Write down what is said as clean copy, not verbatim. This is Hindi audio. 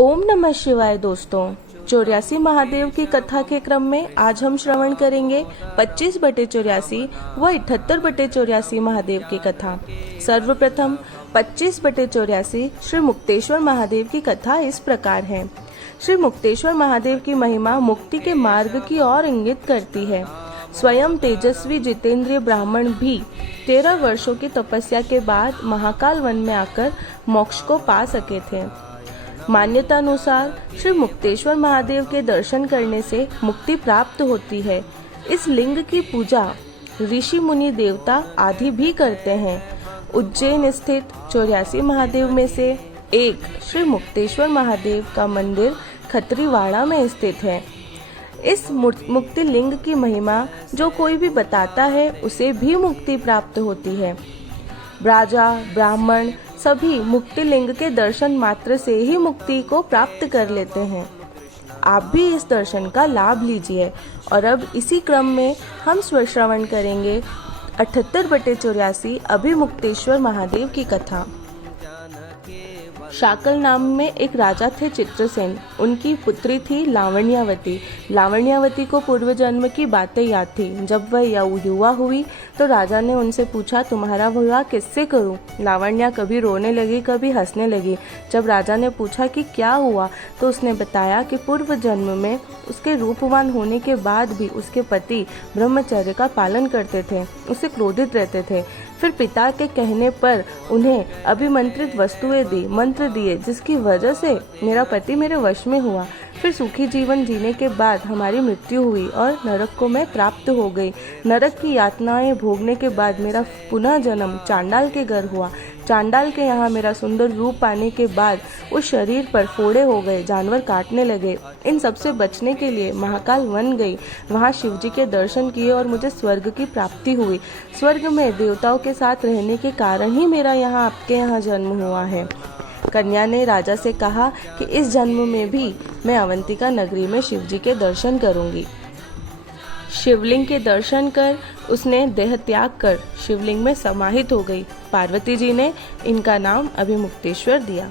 ओम नमः शिवाय दोस्तों। 84 महादेव की कथा के क्रम में आज हम श्रवण करेंगे 25/84 व 78/84 महादेव की कथा। सर्वप्रथम 25/84 श्री मुक्तेश्वर महादेव की कथा इस प्रकार है। श्री मुक्तेश्वर महादेव की महिमा मुक्ति के मार्ग की ओर इंगित करती है। स्वयं तेजस्वी जितेंद्रिय ब्राह्मण भी 13 वर्षों की तपस्या के बाद महाकाल वन में आकर मोक्ष को पा सके थे। मान्यता अनुसार श्री मुक्तेश्वर महादेव के दर्शन करने से मुक्ति प्राप्त होती है। इस लिंग की पूजा ऋषि मुनि देवता आदि भी करते हैं। उज्जैन स्थित 84 महादेव में से एक श्री मुक्तेश्वर महादेव का मंदिर खत्रीवाड़ा में स्थित है। इस मुक्ति लिंग की महिमा जो कोई भी बताता है उसे भी मुक्ति प्राप्त होती है। राजा ब्राह्मण सभी मुक्ति लिंग के दर्शन मात्र से ही मुक्ति को प्राप्त कर लेते हैं। आप भी इस दर्शन का लाभ लीजिए। और अब इसी क्रम में हम श्रवण करेंगे 78/84 अभिमुक्तेश्वर महादेव की कथा। शाकल नाम में एक राजा थे चित्रसेन। उनकी पुत्री थी लावण्यावती। लावण्यावती को पूर्व जन्म की बातें याद थी। जब वह युवा हुई तो राजा ने उनसे पूछा, तुम्हारा विवाह किससे करूं? लावण्या कभी रोने लगी, कभी हंसने लगी। जब राजा ने पूछा कि क्या हुआ तो उसने बताया कि पूर्व जन्म में उसके रूपवान होने के बाद भी उसके पति ब्रह्मचर्य का पालन करते थे, उससे क्रोधित रहते थे। फिर पिता के कहने पर उन्हें अभिमंत्रित वस्तुएं दी, मंत्र दिए, जिसकी वजह से मेरा पति मेरे वश में हुआ। फिर सुखी जीवन जीने के बाद हमारी मृत्यु हुई और नरक को मैं प्राप्त हो गई। नरक की यातनाएं भोगने के बाद मेरा पुनः जन्म चांडाल के घर हुआ। चांडाल के यहाँ मेरा सुंदर रूप पाने के बाद उस शरीर पर फोड़े हो गए, जानवर काटने लगे। इन सब से बचने के लिए महाकाल वन गई, वहाँ शिव जी के दर्शन किए और मुझे स्वर्ग की प्राप्ति हुई। स्वर्ग में देवताओं के साथ रहने के कारण ही मेरा यहाँ आपके यहाँ जन्म हुआ है। कन्या ने राजा से कहा कि इस जन्म में भी मैं अवंतिका नगरी में शिव जी के दर्शन करूंगी। शिवलिंग के दर्शन कर उसने देह त्याग कर शिवलिंग में समाहित हो गई। पार्वती जी ने इनका नाम अभिमुक्तेश्वर दिया।